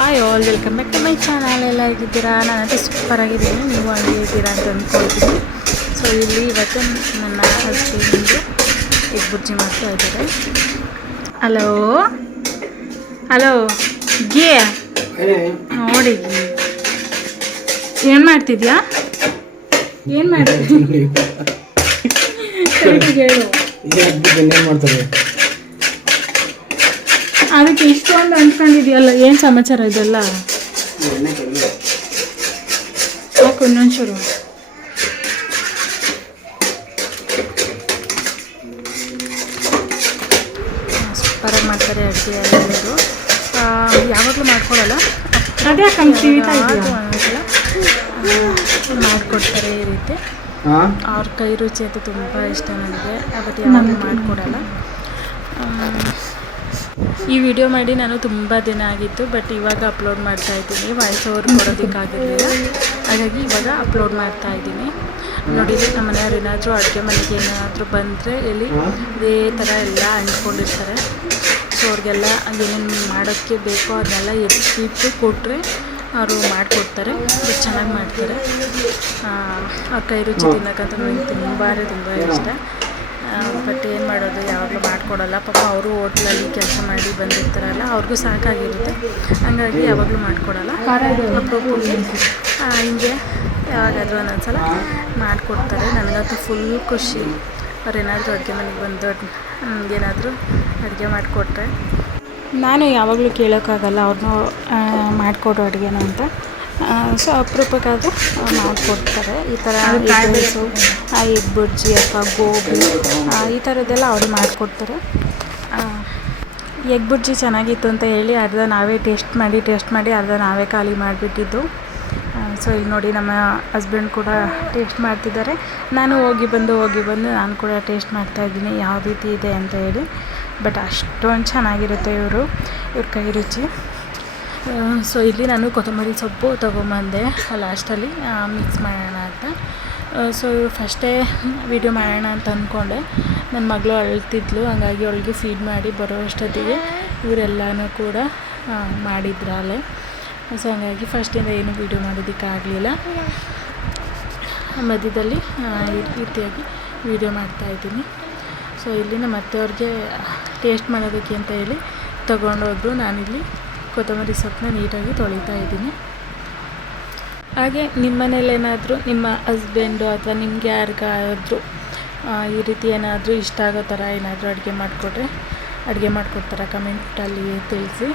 Hi all welcome back to my channel ಎಲ್ಲ ಹೇಗಿದ್ದೀರಾ? ನಾನಂತೂ ಸೂಪರ್ ಆಗಿದ್ದೀನಿ. ನೀವು ಹಂಗೆ ಇದ್ದೀರಾ ಅಂತ ಅಂದ್ಕೊಳ್ತೀನಿ ಸೊ ಇಲ್ಲಿ ಇವತ್ತು ನನ್ನ ಹಸ್ಬೆಂಡು ಎಗ್ ಬುರ್ಜಿ ಮಾಡ್ತಾ ಇದ್ದಾರೆ. ಹಲೋ ಹಲೋ ಗೇ? ನೋಡಿ ಏನು ಮಾಡ್ತಿದ್ಯಾ? ಏನು ಮಾಡ್ತಿದ್ಯಾ? ಹೇಳು. ಏನ್ ಮಾಡ್ತಾರೆ? ಅದಕ್ಕೆ ಇಷ್ಟೊಂದು ಅನ್ಕೊಂಡಿದ್ಯಲ್ಲ ಏನು ಸಮಾಚಾರ ಇದೆಲ್ಲ? ಇನ್ನೊಂದು ಶುರು ಸೂಪರಾಗಿ ಮಾಡ್ತಾರೆ ಅಡುಗೆ ಎಲ್ಲರೂ. ಯಾವಾಗಲೂ ಮಾಡ್ಕೊಡಲ್ಲ ಅದೇ ಮಾಡಿಕೊಡ್ತಾರೆ ಈ ರೀತಿ. ಅವ್ರ ಕೈ ರುಚಿ ಅಂತೂ ತುಂಬ ಇಷ್ಟ ನನಗೆ. ಅವತ್ತು ಯಾವಾಗಲೂ ಮಾಡಿಕೊಡಲ್ಲ. ಈ ವಿಡಿಯೋ ಮಾಡಿ ನಾನು ತುಂಬ ದಿನ ಆಗಿತ್ತು ಬಟ್ ಇವಾಗ ಅಪ್ಲೋಡ್ ಮಾಡ್ತಾ ಇದ್ದೀನಿ. ವಾಯ್ಸ್ ಓವರ್ ಕೊಡೋದಕ್ಕಾಗಿರಲಿಲ್ಲ. ಹಾಗಾಗಿ ಇವಾಗ ಅಪ್ಲೋಡ್ ಮಾಡ್ತಾ ಇದ್ದೀನಿ. ನೋಡಿ ನಮ್ಮ ಮನೆಯವ್ರು ಏನಾದರೂ ಅಡುಗೆ ಮನೆಗೆ ಏನಾದರೂ ಬಂದರೆ ಇಲ್ಲಿ ಇದೇ ಥರ ಎಲ್ಲ ಅಂಟ್ಕೊಂಡಿರ್ತಾರೆ. ಸೊ ಅವ್ರಿಗೆಲ್ಲ ಏನೇನು ಮಾಡೋಕ್ಕೆ ಬೇಕೋ ಅದನ್ನೆಲ್ಲ ಎತ್ತಿಟ್ಟು ಕೊಟ್ಟರೆ ಅವರು ಮಾಡಿಕೊಡ್ತಾರೆ. ಚೆನ್ನಾಗಿ ಮಾಡ್ತಾರೆ. ಆ ಕೈ ರುಚಿ ತಿನ್ನೋಕ್ಕಂತ ನನಗೆ ತುಂಬ ತುಂಬ ಇಷ್ಟ. ಬಟ್ ಏನು ಮಾಡೋದು, ಯಾವಾಗಲೂ ಮಾಡಿಕೊಡಲ್ಲ. ಪಾಪ ಅವರು ಹೋಟ್ಲಲ್ಲಿ ಕೆಲಸ ಮಾಡಿ ಬಂದಿರ್ತಾರಲ್ಲ, ಅವ್ರಿಗೂ ಸಾಕಾಗಿರುತ್ತೆ. ಹಂಗಾಗಿ ಯಾವಾಗಲೂ ಮಾಡಿಕೊಡಲ್ಲ. ಅಪರೂಪಕ್ಕೆ ಹಿಂಗೆ ಯಾವಾಗಾದರೂ ಒಂದೊಂದು ಸಲ ಮಾಡಿಕೊಡ್ತಾರೆ. ನನಗಂತೂ ಫುಲ್ ಖುಷಿ. ಅವ್ರೇನಾದರೂ ಅಡುಗೆ ಮನೆಗೆ ಬಂದು ಏನಾದರೂ ಅಡುಗೆ ಮಾಡಿಕೊಟ್ರೆ. ನಾನು ಯಾವಾಗಲೂ ಕೇಳೋಕ್ಕಾಗಲ್ಲ ಅವ್ರನ್ನೂ ಮಾಡಿಕೊಡೋ ಅಡುಗೆನ ಅಂತ. ಸೊ ಅಪರೂಪಕ್ಕಾದರೂ ಮಾಡಿಕೊಡ್ತಾರೆ ಈ ಥರ ಕಾಯಿಬೇಸು ಎಗ್ ಬುರ್ಜಿ ಅಥವಾ ಗೋಬಿ ಈ ಥರದ್ದೆಲ್ಲ ಅವರು ಮಾಡಿಕೊಡ್ತಾರೆ. ಎಗ್ ಬುರ್ಜಿ ಚೆನ್ನಾಗಿತ್ತು ಅಂತ ಹೇಳಿ ಅರ್ಧ ನಾವೇ ಟೇಸ್ಟ್ ಮಾಡಿ ಟೇಸ್ಟ್ ಮಾಡಿ ಅರ್ಧ ನಾವೇ ಖಾಲಿ ಮಾಡಿಬಿಟ್ಟಿದ್ದು. ಸೊ ಇಲ್ಲಿ ನೋಡಿ ನಮ್ಮ ಹಸ್ಬೆಂಡ್ ಕೂಡ ಟೇಸ್ಟ್ ಮಾಡ್ತಿದ್ದಾರೆ. ನಾನು ಹೋಗಿ ಬಂದು ಹೋಗಿ ಬಂದು ನಾನು ಕೂಡ ಟೇಸ್ಟ್ ಮಾಡ್ತಾಯಿದ್ದೀನಿ ಯಾವ ರೀತಿ ಇದೆ ಅಂತ ಹೇಳಿ. ಬಟ್ ಅಷ್ಟೊಂದು ಚೆನ್ನಾಗಿರುತ್ತೆ ಇವರು ಇವ್ರ ಕೈ ರುಚಿ. ಸೊ ಇಲ್ಲಿ ನಾನು ಕೊತ್ತಂಬರಿ ಸೊಪ್ಪು ತೊಗೊಂಬಂದೆ ಲಾಸ್ಟಲ್ಲಿ ಮಿಕ್ಸ್ ಮಾಡೋಣ ಅಂತ. ಸೊ ಫಸ್ಟೇ ವೀಡಿಯೋ ಮಾಡೋಣ ಅಂತ ಅಂದ್ಕೊಂಡೆ ನನ್ನ ಮಗಳು ಅಳ್ತಿದ್ಲು, ಹಂಗಾಗಿ ಅವಳಿಗೆ ಫೀಡ್ ಮಾಡಿ ಬರೋ ಅಷ್ಟೊತ್ತಿಗೆ ಇವರೆಲ್ಲನೂ ಕೂಡ ಮಾಡಿದ್ರಲ್ಲೇ. ಸೊ ಹಂಗಾಗಿ ಫಸ್ಟಿಂದ ಏನು ವೀಡಿಯೋ ಮಾಡೋದಕ್ಕಾಗಲಿಲ್ಲ ಮಧ್ಯದಲ್ಲಿ ಈ ರೀತಿಯಾಗಿ ವೀಡಿಯೋ ಮಾಡ್ತಾಯಿದ್ದೀನಿ ಸೊ ಇಲ್ಲಿ ನಮ್ಮ ಅತ್ತೆಯವ್ರಿಗೆ ಟೇಸ್ಟ್ ಮಾಡೋದಕ್ಕೆ ಅಂತ ಹೇಳಿ ತೊಗೊಂಡೋದ್ರು ನಾನಿಲ್ಲಿ. ಕೊತ್ತಂಬರಿ ಸೊಪ್ಪನ್ನ ನೀಟಾಗಿ ತೊಳಿತಾ ಇದ್ದೀನಿ. ಹಾಗೆ ನಿಮ್ಮ ಮನೇಲಿ ಏನಾದರೂ ನಿಮ್ಮ ಹಸ್ಬೆಂಡು ಅಥವಾ ನಿಮ್ಗೆ ಯಾರಿಗಾದರೂ ಈ ರೀತಿ ಏನಾದರೂ ಇಷ್ಟ ಆಗೋ ಥರ ಏನಾದರೂ ಅಡುಗೆ ಮಾಡಿಕೊಟ್ರೆ, ಅಡುಗೆ ಮಾಡಿಕೊಡ್ತಾರೆ ಕಮೆಂಟಲ್ಲಿ ತಿಳಿಸಿ.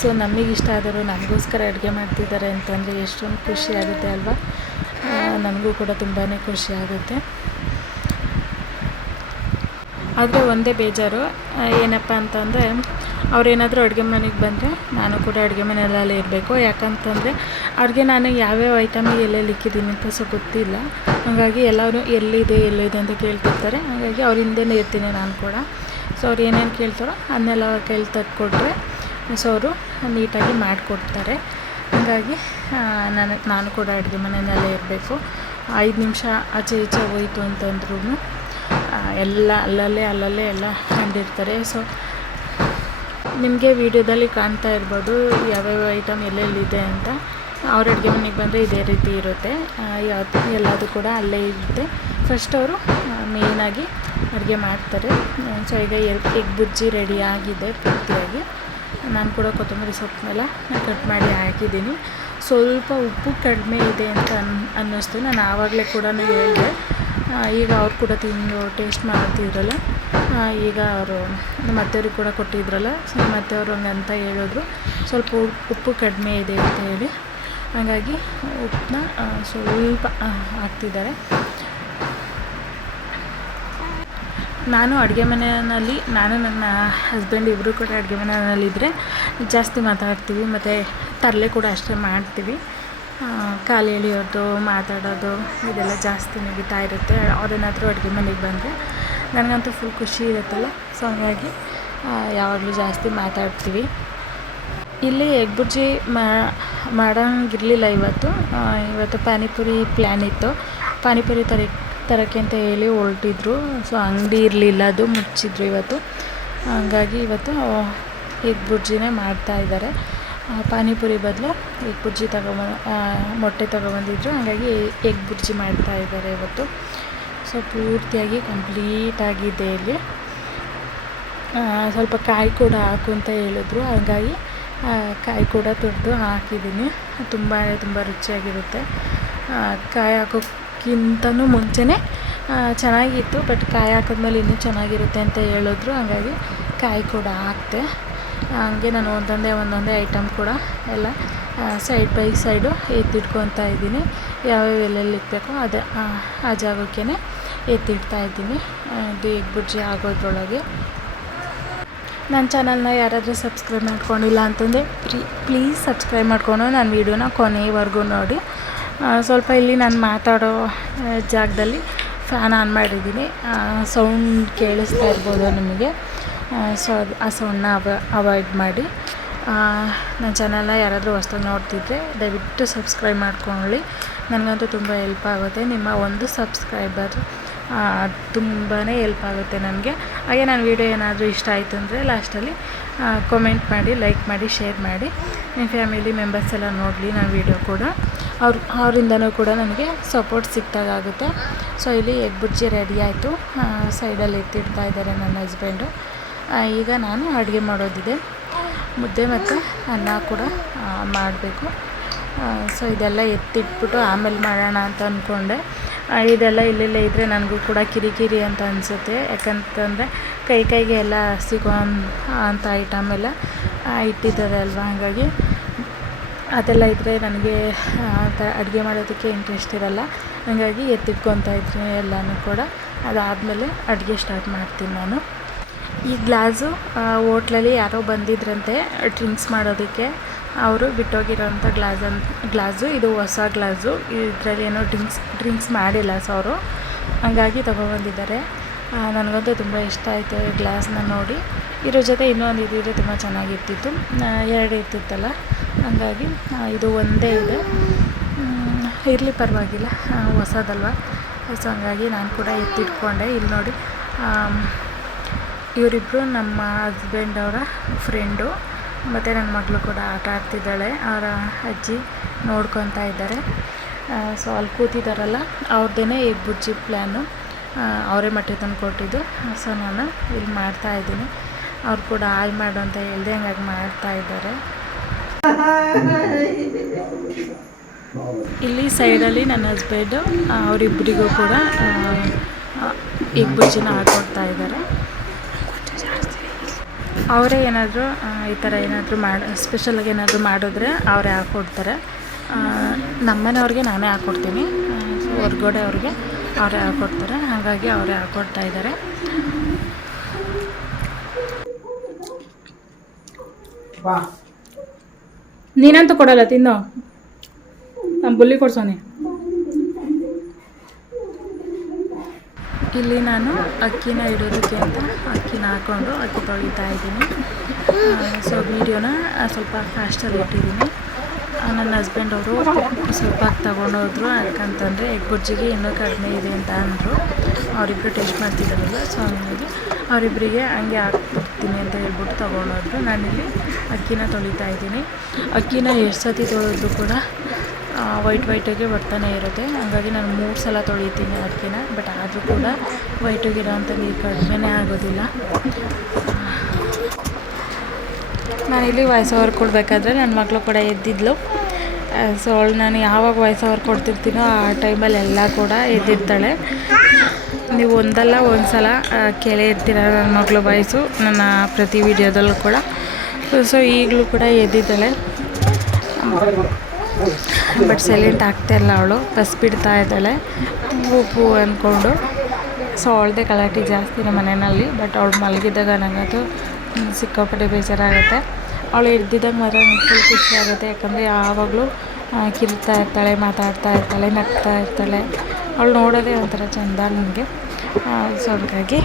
ಸೊ ಇಷ್ಟ ಆದರೂ ನಮಗೋಸ್ಕರ ಅಡುಗೆ ಮಾಡ್ತಿದ್ದಾರೆ ಅಂತಂದರೆ ಎಷ್ಟೊಂದು ಖುಷಿ ಆಗುತ್ತೆ ಅಲ್ವಾ? ನನಗೂ ಕೂಡ ತುಂಬಾ ಖುಷಿ ಆಗುತ್ತೆ. ಆದರೆ ಒಂದೇ ಬೇಜಾರು ಏನಪ್ಪ ಅಂತಂದರೆ ಅವ್ರೇನಾದರೂ ಅಡುಗೆ ಮನೆಗೆ ಬಂದರೆ ನಾನು ಕೂಡ ಅಡುಗೆ ಮನೆಯಲ್ಲೇ ಇರಬೇಕು. ಯಾಕಂತಂದರೆ ಅವ್ರಿಗೆ ನಾನು ಯಾವ್ಯಾವ ಐಟಮಿಗೆ ಎಲ್ಲೆಲ್ಲಿ ಇಕ್ಕಿದ್ದೀನಿ ಅಂತ ಸೊ ಗೊತ್ತಿಲ್ಲ. ಹಾಗಾಗಿ ಎಲ್ಲರೂ ಎಲ್ಲಿದೆ ಎಲ್ಲಿದೆ ಅಂತ ಕೇಳ್ತಿರ್ತಾರೆ. ಹಾಗಾಗಿ ಅವ್ರ ಹಿಂದೆನೇ ಇರ್ತೀನಿ ನಾನು ಕೂಡ. ಸೊ ಅವ್ರು ಏನೇನು ಕೇಳ್ತಾರೋ ಅದನ್ನೆಲ್ಲ ಅವ್ರ ಕೈಲಿ ತಕ್ಕೊಟ್ರೆ ಸೊ ಅವರು ನೀಟಾಗಿ ಮಾಡಿಕೊಡ್ತಾರೆ. ಹಾಗಾಗಿ ನಾನು ನಾನು ಕೂಡ ಅಡುಗೆ ಮನೆಯಲ್ಲೇ ಇರಬೇಕು. ಐದು ನಿಮಿಷ ಆಚೆ ಈಚೆ ಹೋಯಿತು ಅಂತಂದ್ರೂ ಎಲ್ಲ, ಅಲ್ಲಲ್ಲೇ ಅಲ್ಲಲ್ಲೇ ಎಲ್ಲ ಕಂಡಿರ್ತಾರೆ ಸೊ ನಿಮಗೆ ವಿಡಿಯೋದಲ್ಲಿ ಕಾಣ್ತಾ ಇರ್ಬೋದು ಯಾವ್ಯಾವ ಐಟಮ್ ಎಲ್ಲೆಲ್ಲಿದೆ ಅಂತ. ಅವ್ರ ಅಡುಗೆ ಮನೆಗೆ ಬಂದರೆ ಇದೇ ರೀತಿ ಇರುತ್ತೆ. ಯಾವುದು, ಎಲ್ಲದು ಕೂಡ ಅಲ್ಲೇ ಇರುತ್ತೆ. ಫಸ್ಟ್ ಅವರು ಮೇಯ್ನಾಗಿ ಅಡುಗೆ ಮಾಡ್ತಾರೆ. ಸೊ ಈಗ ಎಗ್ ಬುಜ್ಜಿ ರೆಡಿ ಆಗಿದೆ ಪೂರ್ತಿಯಾಗಿ. ನಾನು ಕೂಡ ಕೊತ್ತಂಬರಿ ಸೊಪ್ಪನ್ನೆಲ್ಲ ಕಟ್ ಮಾಡಿ ಹಾಕಿದ್ದೀನಿ. ಸ್ವಲ್ಪ ಉಪ್ಪು ಕಡಿಮೆ ಇದೆ ಅಂತ ಅನ್, ಅನ್ನಿಸ್ತು. ನಾನು ಆವಾಗಲೇ ಕೂಡ ಹೇಳಿದೆ. ಈಗ ಅವ್ರು ಕೂಡ ತಿಂದು ಟೇಸ್ಟ್ ಮಾಡ್ತಿದ್ರಲ್ಲ ಈಗ ಅವರು ನಮ್ಮ ಅತ್ತೆಯವ್ರಿಗೆ ಕೂಡ ಕೊಟ್ಟಿದ್ರಲ್ಲ. ಸೊ ನಮ್ಮ ಅತ್ತೆಯವರು ಹಂಗಂತ ಹೇಳಿದ್ರು. ಸ್ವಲ್ಪ ಉಪ್ಪು ಕಡಿಮೆ ಇದೆ ಅಂತ ಹೇಳಿ. ಹಾಗಾಗಿ ಉಪ್ಪನ್ನ ಸ್ವಲ್ಪ ಹಾಕ್ತಿದ್ದಾರೆ. ನಾನು ಅಡುಗೆ ಮನೆಯಲ್ಲಿ, ನಾನು ನನ್ನ ಹಸ್ಬೆಂಡ್ ಇಬ್ಬರು ಕೂಡ ಅಡುಗೆ ಮನೆಯಲ್ಲಿದ್ದರೆ ಜಾಸ್ತಿ ಮಾತಾಡ್ತೀವಿ, ಮತ್ತು ತರಲೆ ಕೂಡ ಅಷ್ಟೇ ಮಾಡ್ತೀವಿ. ಕಾಲು ಎಳೆಯೋದು ಮಾತಾಡೋದು, ಇದೆಲ್ಲ ಜಾಸ್ತಿ ನಡೀತಾ ಇರುತ್ತೆ. ಅವ್ರೇನಾದರೂ ಅಡುಗೆ ಮನೆಗೆ ಬಂದರೆ ನನಗಂತೂ ಫುಲ್ ಖುಷಿ ಇರುತ್ತಲ್ಲ. ಸೊ ಹಾಗಾಗಿ ಯಾವಾಗಲೂ ಜಾಸ್ತಿ ಮಾತಾಡ್ತೀವಿ. ಇಲ್ಲಿ ಎಗ್ ಬುರ್ಜಿ ಮಾಡೋಂಗಿರಲಿಲ್ಲ ಇವತ್ತು. ಇವತ್ತು ಪಾನಿಪುರಿ ಪ್ಲ್ಯಾನ್ ಇತ್ತು. ಪಾನಿಪುರಿ ತರ, ತರೋಕ್ಕೆ ಅಂತ ಹೇಳಿ ಹೊರಟಿದ್ರು. ಸೊ ಅಂಗಡಿ ಇರಲಿಲ್ಲ, ಅದು ಮುಚ್ಚಿದ್ರು ಇವತ್ತು. ಹಾಗಾಗಿ ಇವತ್ತು ಎಗ್ ಬುರ್ಜಿನೇ ಮಾಡ್ತಾಯಿದ್ದಾರೆ ಪಾನಿಪುರಿ ಬದಲು ಎಗ್ ಬುರ್ಜಿ ತಗೊಬಂದು ಮೊಟ್ಟೆ ತೊಗೊಬಂದಿದ್ರು. ಹಾಗಾಗಿ ಎಗ್ ಬುರ್ಜಿ ಮಾಡ್ತಾ ಇದ್ದಾರೆ ಇವತ್ತು. ಸೊ, ಪೂರ್ತಿಯಾಗಿ ಕಂಪ್ಲೀಟ್ ಆಗಿದೆ ಇಲ್ಲಿ ಸ್ವಲ್ಪ ಕಾಯಿ ಕೂಡ ಹಾಕು ಅಂತ ಹೇಳಿದ್ರು. ಹಾಗಾಗಿ ಕಾಯಿ ಕೂಡ ತುರಿದು ಹಾಕಿದ್ದೀನಿ. ತುಂಬ ತುಂಬ ರುಚಿಯಾಗಿರುತ್ತೆ. ಕಾಯಿ ಹಾಕೋಕ್ಕಿಂತನೂ ಮುಂಚೆನೇ ಚೆನ್ನಾಗಿತ್ತು. ಬಟ್ ಕಾಯಿ ಹಾಕಿದ್ಮೇಲೆ ಇನ್ನೂ ಚೆನ್ನಾಗಿರುತ್ತೆ ಅಂತ ಹೇಳಿದ್ರು. ಹಾಗಾಗಿ ಕಾಯಿ ಕೂಡ ಹಾಕ್ತೆ. ಹಂಗೆ ನಾನು ಒಂದೊಂದೇ ಒಂದೊಂದೇ ಐಟಮ್ ಕೂಡ ಎಲ್ಲ ಸೈಡ್ ಬೈ ಸೈಡು ಎತ್ತಿಟ್ಕೊತಾ ಇದ್ದೀನಿ. ಯಾವ್ಯಾವ ಎಲ್ಲೆಲ್ಲಿ ಇಕ್ಬೇಕೋ ಅದೇ ಆ, ಜಾಗಕ್ಕೆ ಎತ್ತಿಡ್ತಾ ಇದ್ದೀನಿ. ಇದು ಎಗ್ ಆಗೋದ್ರೊಳಗೆ. ನನ್ನ ಚಾನಲ್ನ ಯಾರಾದರೂ ಸಬ್ಸ್ಕ್ರೈಬ್ ಮಾಡ್ಕೊಂಡಿಲ್ಲ ಅಂತಂದರೆ ಪ್ರೀ ಪ್ಲೀಸ್ ಸಬ್ಸ್ಕ್ರೈಬ್ ಮಾಡಿಕೊಂಡು ನನ್ನ ವೀಡಿಯೋನ ಕೊನೆವರೆಗೂ ನೋಡಿ. ಸ್ವಲ್ಪ ಇಲ್ಲಿ ನಾನು ಮಾತಾಡೋ ಜಾಗದಲ್ಲಿ ಫ್ಯಾನ್ ಆನ್ ಮಾಡಿದ್ದೀನಿ. ಸೌಂಡ್ ಕೇಳಿಸ್ತಾ ಇರ್ಬೋದು ನಿಮಗೆ? ಸೊ ಅದು ಆ ಸೌಂಡನ್ನ ಅವ ಅವಾಯ್ಡ್ ಮಾಡಿ. ನನ್ನ ಚಾನಲ್ನ ಯಾರಾದರೂ ಹೊಸ್ದಾಗಿ ನೋಡ್ತಿದ್ರೆ ದಯವಿಟ್ಟು ಸಬ್ಸ್ಕ್ರೈಬ್ ಮಾಡ್ಕೊಳ್ಳಿ. ನನಗಂತೂ ತುಂಬ ಹೆಲ್ಪ್ ಆಗುತ್ತೆ. ನಿಮ್ಮ ಒಂದು ಸಬ್ಸ್ಕ್ರೈಬರ್ ತುಂಬಾ ಹೆಲ್ಪ್ ಆಗುತ್ತೆ ನನಗೆ. ಹಾಗೆ ನನ್ನ ವೀಡಿಯೋ ಏನಾದರೂ ಇಷ್ಟ ಆಯಿತು ಅಂದರೆ ಲಾಸ್ಟಲ್ಲಿ ಕಮೆಂಟ್ ಮಾಡಿ ಲೈಕ್ ಮಾಡಿ ಶೇರ್ ಮಾಡಿ. ನಿಮ್ಮ ಫ್ಯಾಮಿಲಿ ಮೆಂಬರ್ಸ್ ಎಲ್ಲ ನೋಡಲಿ ನನ್ನ ವೀಡಿಯೋ ಕೂಡ. ಅವ್ರ ಅವರಿಂದನೂ ಕೂಡ ನನಗೆ ಸಪೋರ್ಟ್ ಸಿಕ್ತಾಗುತ್ತೆ ಸೊ ಇಲ್ಲಿ ಎಗ್ ಬುಜ್ಜಿ ರೆಡಿ ಆಯಿತು. ಸೈಡಲ್ಲಿ ಎತ್ತಿಡ್ತಾ ಇದ್ದಾರೆ ನನ್ನ ಹಸ್ಬೆಂಡು ಈಗ ನಾನು ಅಡುಗೆ ಮಾಡೋದಿದೆ. ಮುದ್ದೆ ಮತ್ತು ಅನ್ನ ಕೂಡ ಮಾಡಬೇಕು. ಸೊ ಇದೆಲ್ಲ ಎತ್ತಿಟ್ಬಿಟ್ಟು ಆಮೇಲೆ ಮಾಡೋಣ ಅಂತ ಅಂದ್ಕೊಂಡೆ ಇದೆಲ್ಲ ಇಲ್ಲೆಲ್ಲ ಇದ್ದರೆ ನನಗೂ ಕೂಡ ಕಿರಿಕಿರಿ ಅಂತ ಅನಿಸುತ್ತೆ. ಯಾಕಂತಂದರೆ ಕೈ ಕೈಗೆ ಎಲ್ಲ ಸಿಗೋ ಅಂಥ ಐಟಮ್ ಎಲ್ಲ ಇಟ್ಟಿದ್ದಾರೆ ಅಲ್ವಾ? ಹಾಗಾಗಿ ಅದೆಲ್ಲ ಇದ್ದರೆ ನನಗೆ ಅಡುಗೆ ಮಾಡೋದಕ್ಕೆ ಇಂಟ್ರೆಸ್ಟ್ ಇರಲ್ಲ. ಹಾಗಾಗಿ ಎತ್ತಿಟ್ಕೊತಾ ಇದ್ದೀನಿ ಎಲ್ಲನೂ ಕೂಡ. ಅದಾದಮೇಲೆ ಅಡುಗೆ ಸ್ಟಾರ್ಟ್ ಮಾಡ್ತೀನಿ ನಾನು. ಈ ಗ್ಲಾಸು ಹೋಟ್ಲಲ್ಲಿ ಯಾರೋ ಬಂದಿದ್ರಂತೆ, ಡ್ರಿಂಕ್ಸ್ ಮಾಡೋದಕ್ಕೆ. ಅವರು ಬಿಟ್ಟೋಗಿರೋಂಥ ಗ್ಲಾಸ್ ಗ್ಲಾಸು, ಇದು ಹೊಸ ಗ್ಲಾಸು. ಇದರಲ್ಲಿ ಏನೋ ಡ್ರಿಂಕ್ಸ್ ಡ್ರಿಂಕ್ಸ್ ಮಾಡಿಲ್ಲ ಸೊ ಅವರು ಹಂಗಾಗಿ ತೊಗೊಬಂದಿದ್ದಾರೆ ನನಗಂತೂ ತುಂಬ ಇಷ್ಟ ಆಯಿತು ಈ ಗ್ಲಾಸ್ನ ನೋಡಿ. ಇದ್ರ ಜೊತೆ ಇನ್ನೊಂದು ಇದ್ದಿದ್ರೆ ತುಂಬ ಚೆನ್ನಾಗಿರ್ತಿತ್ತು. ಎರಡು ಇರ್ತಿತ್ತಲ್ಲ. ಹಂಗಾಗಿ ಇದು ಒಂದೇ ಇದೆ. ಇರಲಿ ಪರವಾಗಿಲ್ಲ. ಹೊಸದಲ್ವ? ಸೊ, ಹಂಗಾಗಿ ನಾನು ಕೂಡ ಎತ್ತಿಟ್ಕೊಂಡೆ. ಇಲ್ಲಿ ನೋಡಿ ಇವರಿಬ್ಬರು ನಮ್ಮ ಹಸ್ಬೆಂಡ್ ಅವರ ಫ್ರೆಂಡು ಮತ್ತು ನನ್ನ ಮಗಳು ಕೂಡ ಆಟ ಆಡ್ತಿದ್ದಾಳೆ. ಅವರ ಅಜ್ಜಿ ನೋಡ್ಕೊತಾ ಇದ್ದಾರೆ. ಸೊ ಅಲ್ಲಿ ಕೂತಿದ್ದಾರಲ್ಲ ಅವ್ರದ್ದೇ ಈ ಬುಜ್ಜಿ ಪ್ಲ್ಯಾನು ಅವರೇ ಮಟ್ಟಿಗೆ ತಂದು ಕೊಟ್ಟಿದ್ದು. ಸೊ ನಾನು ಇಲ್ಲಿ ಮಾಡ್ತಾ ಇದ್ದೀನಿ. ಅವ್ರು ಕೂಡ ಹಾಯ್ ಮಾಡು ಅಂತ ಹೇಳ್ದೆ, ಹಂಗಾಗಿ ಮಾಡ್ತಾ ಇದ್ದಾರೆ. ಇಲ್ಲಿ ಸೈಡಲ್ಲಿ ನನ್ನ ಹಸ್ಬೆಂಡು ಅವರಿಬ್ಬರಿಗೂ ಕೂಡ ಈ ಬುಜ್ಜಿನ ಹಾಕೊಡ್ತಾ ಇದ್ದಾರೆ. ಅವರೇ ಏನಾದರೂ ಈ ಥರ ಏನಾದರೂ ಮಾಡಿ ಸ್ಪೆಷಲಾಗಿ ಏನಾದರೂ ಮಾಡಿದ್ರೆ ಅವರೇ ಹಾಕ್ಕೊಡ್ತಾರೆ ನಮ್ಮನೆಯವ್ರಿಗೆ ನಾನೇ ಹಾಕ್ಕೊಡ್ತೀನಿ ಹೊರ್ಗಡೆ ಅವ್ರಿಗೆ ಅವರೇ ಹಾಕ್ಕೊಡ್ತಾರೆ ಹಾಗಾಗಿ ಅವರೇ ಹಾಕ್ಕೊಡ್ತಾ ಇದ್ದಾರೆ. ನೀನಂತೂ ಕೊಡಲ್ಲ ತಿನ್ನು. ನಮ್ಮ ಬುಲ್ಲಿ ಕೊಡ್ಸೋನೆ ಇಲ್ಲಿ ನಾನು ಅಕ್ಕಿನ ಇಡೋದಕ್ಕೆ ಅಂತ ಅಕ್ಕಿನ ಹಾಕ್ಕೊಂಡು ಅಕ್ಕಿ ತೊಳಿತಾ ಇದ್ದೀನಿ. ಸೊ ವೀಡಿಯೋನ ಸ್ವಲ್ಪ ಫಾಸ್ಟಲ್ಲಿ ಇಟ್ಟಿದ್ದೀನಿ. ನನ್ನ ಹಸ್ಬೆಂಡ್ ಅವರು ಸ್ವಲ್ಪ ತೊಗೊಂಡೋದ್ರು ಯಾಕಂತಂದರೆ ಎಗ್ ಬುರ್ಜಿಗೆ ಇನ್ನೂ ಕಡಿಮೆ ಇದೆ ಅಂತ ಅಂದರು. ಅವರಿಬ್ಬರು ಟೇಸ್ಟ್ ಮಾಡ್ತಿದ್ದಾರಲ್ಲ ಸೊ ಹಂಗಾಗಿ ಅವರಿಬ್ಬರಿಗೆ ಹಂಗೆ ಹಾಕ್ಬಿಡ್ತೀನಿ ಅಂತ ಹೇಳ್ಬಿಟ್ಟು ತೊಗೊಂಡೋದ್ರು. ನಾನಿಲ್ಲಿ ಅಕ್ಕಿನ ತೊಳಿತಾ ಇದ್ದೀನಿ. ಅಕ್ಕಿನ ಎಷ್ಟು ಸತಿ ತೊಳೆದ್ರು ಕೂಡ ವೈಟ್ ವೈಟಾಗೆ ಬರ್ತಾನೆ ಇರುತ್ತೆ. ಹಾಗಾಗಿ ನಾನು ಮೂರು ಸಲ ತೊಳಿತೀನಿ ಅಕ್ಕಿನ ಬಟ್ ಆದರೂ ಕೂಡ ವೈಟಾಗಿರೋ ಅಂಥ ನೀರು ಕಡಿಮೆನೇ ಆಗೋದಿಲ್ಲ. ನಾನಿಲ್ಲಿ ವಾಯ್ಸ್ ಓವರ್ ಕೊಡಬೇಕಾದ್ರೆ ನನ್ನ ಮಗಳು ಕೂಡ ಎದ್ದಿದ್ಲು. ಸೊ ಅವಳು ನಾನು ಯಾವಾಗ ವಾಯ್ಸ್ ಓವರ್ ಕೊಡ್ತಿರ್ತೀನೋ ಆ ಟೈಮಲ್ಲಿ ಎಲ್ಲ ಕೂಡ ಎದ್ದಿರ್ತಾಳೆ. ನೀವು ಒಂದಲ್ಲ ಒಂದು ಸಲ ಕೇಳೇ ಇರ್ತೀರ ನನ್ನ ಮಕ್ಕಳು ವಾಯ್ಸು ನನ್ನ ಪ್ರತಿ ವಿಡಿಯೋದಲ್ಲೂ ಕೂಡ. ಸೊ ಈಗಲೂ ಕೂಡ ಎದ್ದಿದ್ದಾಳೆ. ಬಟ್ ಸೈಲೆಂಟ್ ಆಗ್ತಾ ಇಲ್ಲ ಅವಳು. ಬಸ್ ಬಿಡ್ತಾ ಇದ್ದಾಳೆ. ಉಪ್ಪು ಅಂದ್ಕೊಂಡು ಸೊ ಅವಳದೇ ಗಲಾಟೆ ಜಾಸ್ತಿ ನಮ್ಮ ಮನೆಯಲ್ಲಿ. ಬಟ್ ಅವಳು ಮಲಗಿದ್ದಾಗ ನನಗದು ಸಿಕ್ಕಾಪಟ್ಟೆ ಬೇಜಾರಾಗುತ್ತೆ. ಅವಳು ಹಿಡ್ದಿದ್ದಾಗ ಮಾತ್ರ ನನಗೆ ಫುಲ್ ಖುಷಿ ಆಗುತ್ತೆ. ಯಾಕಂದರೆ ಯಾವಾಗಲೂ ಕಿರ್ತಾ ಇರ್ತಾಳೆ, ಮಾತಾಡ್ತಾ ಇರ್ತಾಳೆ, ನಗ್ತಾ ಇರ್ತಾಳೆ. ಅವಳು ನೋಡೋದೇ ಒಂಥರ ಚೆಂದ ನನಗೆ. ಸೊ ಹಾಗಾಗಿ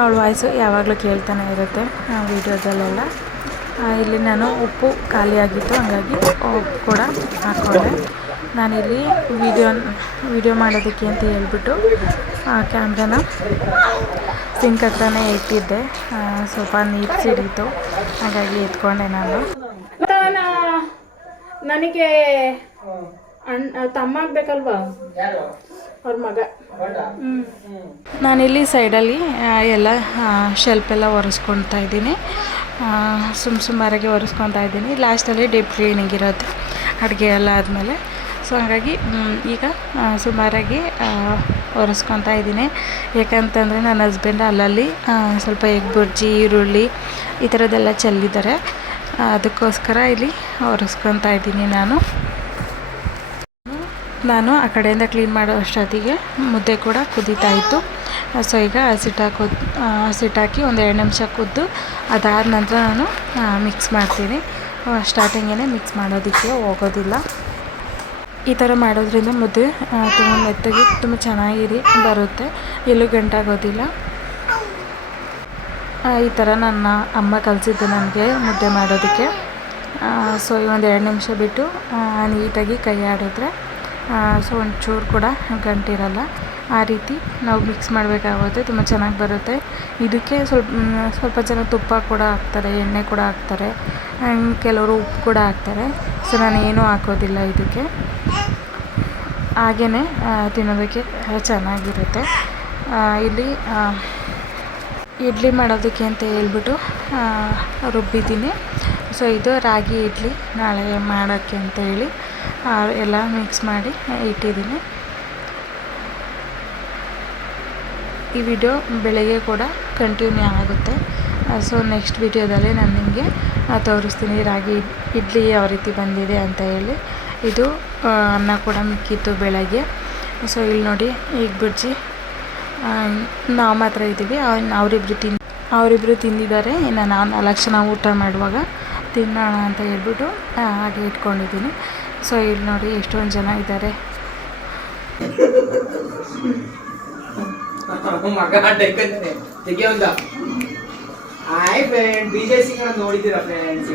ಅವಳ ವಾಯ್ಸು ಯಾವಾಗಲೂ ಕೇಳ್ತಾನೆ ಇರುತ್ತೆ ವೀಡಿಯೋದಲ್ಲೆಲ್ಲ ಇಲ್ಲಿ ನಾನು ಉಪ್ಪು ಖಾಲಿಯಾಗಿತ್ತು, ಹಾಗಾಗಿ ಉಪ್ಪು ಕೂಡ ಹಾಕ್ಕೊಂಡೆ ನಾನಿಲ್ಲಿ ವಿಡಿಯೋ ವಿಡಿಯೋ ಮಾಡೋದಕ್ಕೆ ಅಂತ ಹೇಳ್ಬಿಟ್ಟು ಕ್ಯಾಮ್ರಾನ ಸಿಂಕ್ ಹತ್ರನೇ ಇಟ್ಟಿದ್ದೆ. ಸ್ವಲ್ಪ ನೀರು ಸಿಡೀತು, ಹಾಗಾಗಿ ಎತ್ಕೊಂಡೆ ನಾನು. ನನಗೆ ಅಣ್ಣ ತಮ್ಮ ಆಗ್ಬೇಕಲ್ವಾ? ಅವ್ರ ಮಗ. ನಾನಿಲ್ಲಿ ಸೈಡಲ್ಲಿ ಎಲ್ಲ ಶೆಲ್ಪ್ ಎಲ್ಲ ಒರೆಸ್ಕೊತಾ ಇದ್ದೀನಿ. ಸುಮ್ ಸುಮಾರಾಗಿ ಒರೆಸ್ಕೊತಾ ಇದ್ದೀನಿ. ಲಾಸ್ಟಲ್ಲಿ ಡೀಪ್ ಕ್ಲೀನಿಂಗ್ ಇರೋದು ಅಡುಗೆ ಎಲ್ಲ ಆದಮೇಲೆ. ಸೊ ಹಾಗಾಗಿ ಈಗ ಸುಮಾರಾಗಿ ಒರೆಸ್ಕೊತಾ ಇದ್ದೀನಿ. ಯಾಕಂತಂದರೆ ನನ್ನ ಹಸ್ಬೆಂಡ್ ಅಲ್ಲಲ್ಲಿ ಸ್ವಲ್ಪ ಎಗ್ ಬುರ್ಜಿ ಈರುಳ್ಳಿ ಈ ಥರದ್ದೆಲ್ಲ ಚೆಲ್ಲಿದ್ದಾರೆ. ಅದಕ್ಕೋಸ್ಕರ ಇಲ್ಲಿ ಒರೆಸ್ಕೊತಾ ಇದ್ದೀನಿ ನಾನು. ನಾನು ಆ ಕಡೆಯಿಂದ ಕ್ಲೀನ್ ಮಾಡೋ ಅಷ್ಟೊತ್ತಿಗೆ ಮುದ್ದೆ ಕೂಡ ಕುದೀತಾ ಇತ್ತು. ಸೊ ಈಗ ಹಸಿಟ್ಟು ಹಸಿಟ್ಟಾಕಿ ಒಂದು ಎರಡು ನಿಮಿಷ ಕುದ್ದು ಅದಾದ ನಂತರ ನಾನು ಮಿಕ್ಸ್ ಮಾಡ್ತೀನಿ. ಸ್ಟಾರ್ಟಿಂಗೇ ಮಿಕ್ಸ್ ಮಾಡೋದಕ್ಕೆ ಹೋಗೋದಿಲ್ಲ. ಈ ಥರ ಮಾಡೋದ್ರಿಂದ ಮುದ್ದೆ ತುಂಬ ಮೆತ್ತಗೆ, ತುಂಬ ಚೆನ್ನಾಗಿ ಬರುತ್ತೆ. ಎಲ್ಲೂ ಗಂಟಾಗೋದಿಲ್ಲ. ಈ ಥರ ನನ್ನ ಅಮ್ಮ ಕಲಿಸಿದ್ದು ನನಗೆ ಮುದ್ದೆ ಮಾಡೋದಕ್ಕೆ. ಸೊ ಈ ಒಂದು ಎರಡು ನಿಮಿಷ ಬಿಟ್ಟು ನೀಟಾಗಿ ಕೈ ಆಡಿದ್ರೆ ಸೊ ಒಂಚೂರು ಕೂಡ ಗಂಟಿರಲ್ಲ ಆ ರೀತಿ ನಾವು ಮಿಕ್ಸ್ ಮಾಡಬೇಕಾಗುತ್ತೆ, ತುಂಬ ಚೆನ್ನಾಗಿ ಬರುತ್ತೆ. ಇದಕ್ಕೆ ಸ್ವಲ್ಪ ಸ್ವಲ್ಪ ಜನ ತುಪ್ಪ ಕೂಡ ಹಾಕ್ತಾರೆ, ಎಣ್ಣೆ ಕೂಡ ಹಾಕ್ತಾರೆ ಕೆಲವರು ಉಪ್ಪು ಕೂಡ ಹಾಕ್ತಾರೆ. ಸೊ ನಾನು ಏನೂ ಹಾಕೋದಿಲ್ಲ ಇದಕ್ಕೆ. ಹಾಗೆಯೇ ತಿನ್ನೋದಕ್ಕೆ ಚೆನ್ನಾಗಿರುತ್ತೆ. ಇಲ್ಲಿ ಇಡ್ಲಿ ಮಾಡೋದಕ್ಕೆ ಅಂತ ಹೇಳ್ಬಿಟ್ಟು ರುಬ್ಬಿದ್ದೀನಿ. ಸೊ ಇದು ರಾಗಿ ಇಡ್ಲಿ ನಾಳೆ ಮಾಡೋಕ್ಕೆ ಅಂತ ಹೇಳಿ. ಎಲ್ಲ ಮಿಕ್ಸ್ ಮಾಡಿ ಇಟ್ಟಿದ್ದೀನಿ. ಈ ವಿಡಿಯೋ ಬೆಳಗ್ಗೆ ಕೂಡ ಕಂಟಿನ್ಯೂ ಆಗುತ್ತೆ. ಸೊ ನೆಕ್ಸ್ಟ್ ವಿಡಿಯೋದಲ್ಲಿ ನಾನು ನಿಮಗೆ ತೋರಿಸ್ತೀನಿ ರಾಗಿ ಇಡ್ಲಿ ಯಾವ ರೀತಿ ಬಂದಿದೆ ಅಂತ ಹೇಳಿ. ಇದು ಅನ್ನ ಕೂಡ ಮಿಕ್ಕಿತ್ತು ಬೆಳಗ್ಗೆ. ಸೊ ಇಲ್ಲಿ ನೋಡಿ, ಈಗ ಬಿಡ್ಜಿ ನಾವು ಮಾತ್ರ ಇದ್ದೀವಿ. ಅವರಿಬ್ಬರು ತಿನ್, ಅವರಿಬ್ರು ತಿಂದಿದ್ದಾರೆ. ಇನ್ನು ನಾನು ನಾಲ್ಕು ಊಟ ಮಾಡುವಾಗ ತಿನ್ನೋಣ ಅಂತ ಹೇಳ್ಬಿಟ್ಟು ಹಾಗೆ ಇಟ್ಕೊಂಡಿದ್ದೀನಿ. ಸೊ ಇಲ್ಲಿ ನೋಡಿ ಎಷ್ಟೊಂದು ಜನ ಇದ್ದಾರೆ. ಹಾಯ್ ಫ್ರೆಂಡ್ ನೋಡಿದ್ದೀರಾ ಫ್ರೆಂಡ್ಸ್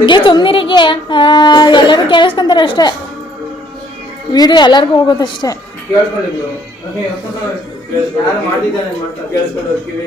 ವಿಡಿಯೋ ಸುಮ್ಮನಿರಿಗೆ ಎಲ್ಲರೂ ಕೇಳಿಸ್ಕೊಂತಾರೆ ಅಷ್ಟೇ. ವಿಡಿಯೋ ಎಲ್ಲರಿಗೂ ಹೋಗೋದಷ್ಟೇ. ಕೇಳ್ಕೊಂಡಿದ್ರು ಯಾರು ಮಾಡಿದ್ದಾನೆ ಮಾಡ್ತಾರೆ ಕೇಳಿಸ್ಕೊಂಡು ಕಿವಿ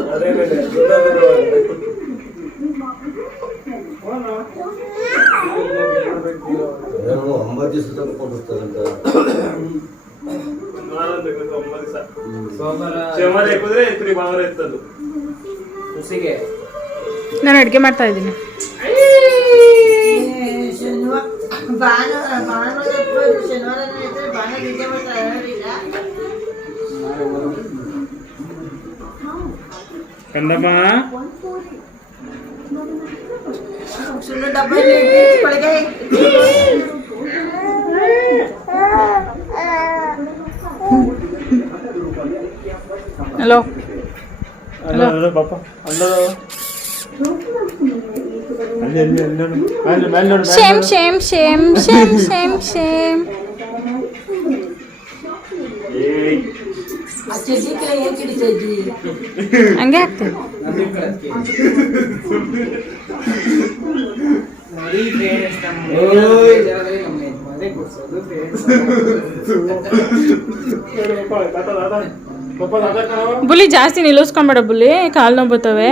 ಸೋಮವಾರ ಇತ್ತದು ಹುಸಿಗೆ ನಾನು ಅಡುಗೆ ಮಾಡ್ತಾ ಇದ್ದೀನಿ. ಕಂದಮ್ಮ. ಶೇಮ್ ಏಯ್ ಆ ಚಡ್ಡಿ ಕೆಳಗೆ ಏನ್ ಕಿಡಿತಾ ಇದ್ದಿ ಹಂಗೆ ಹಾಕ್ತೀನಿ ಬುಲಿ ಜಾಸ್ತಿ ನಿಲ್ಲಿಸ್ಕೊಂಬೇಡ ಬುಲಿ ಕಾಲು ನೋವು ಬರ್ತವೆ.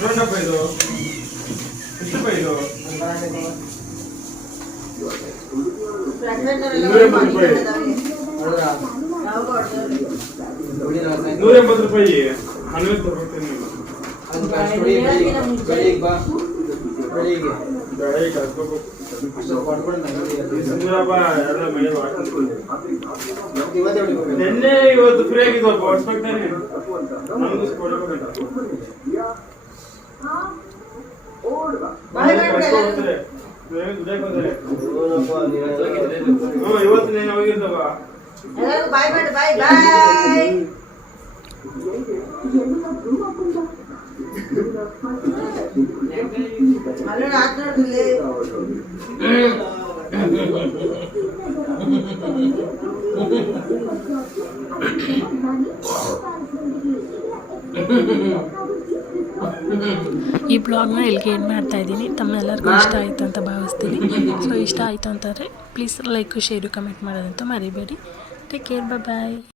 ನೋಡಪ್ಪ ಇದು ಎಷ್ಟಪ್ಪ ಇದು ನೂರ ಎಂಬತ್ತು ರೂಪಾಯಿ ಹನ್ನೊಂದು ತಗೊಳ್ತೀನಿ ಬೆಳಿಗ್ಗೆ ಬಾ ಬೆಳಿಗ್ಗೆ ನಿನ್ನೆ ಇವತ್ತು ಫ್ರೀ ಆಗಿದ್ವು ಹ್ಞೂ ಇವತ್ತು ನೀನು ಹೋಗಿರ್ತಾವ? ಬಾಯ್ ಬಾಯ್ ಬಾಯ್ ಬಾಯ್. ಈ ಬ್ಲಾಗ್ನ ಇಲ್ಲಿಗೆ ಏನು ಮಾಡ್ತಾ ಇದ್ದೀನಿ? ತಮ್ಮೆಲ್ಲರಿಗೂ ಇಷ್ಟ ಆಯಿತು ಅಂತ ಭಾವಿಸ್ತೀನಿ. ಸೊ ಇಷ್ಟ ಆಯಿತು ಅಂತಂದರೆ ಪ್ಲೀಸ್ ಲೈಕ್ ಶೇರು ಕಮೆಂಟ್ ಮಾಡೋದಂತ ಮರಿಬೇಡಿ. Take care bye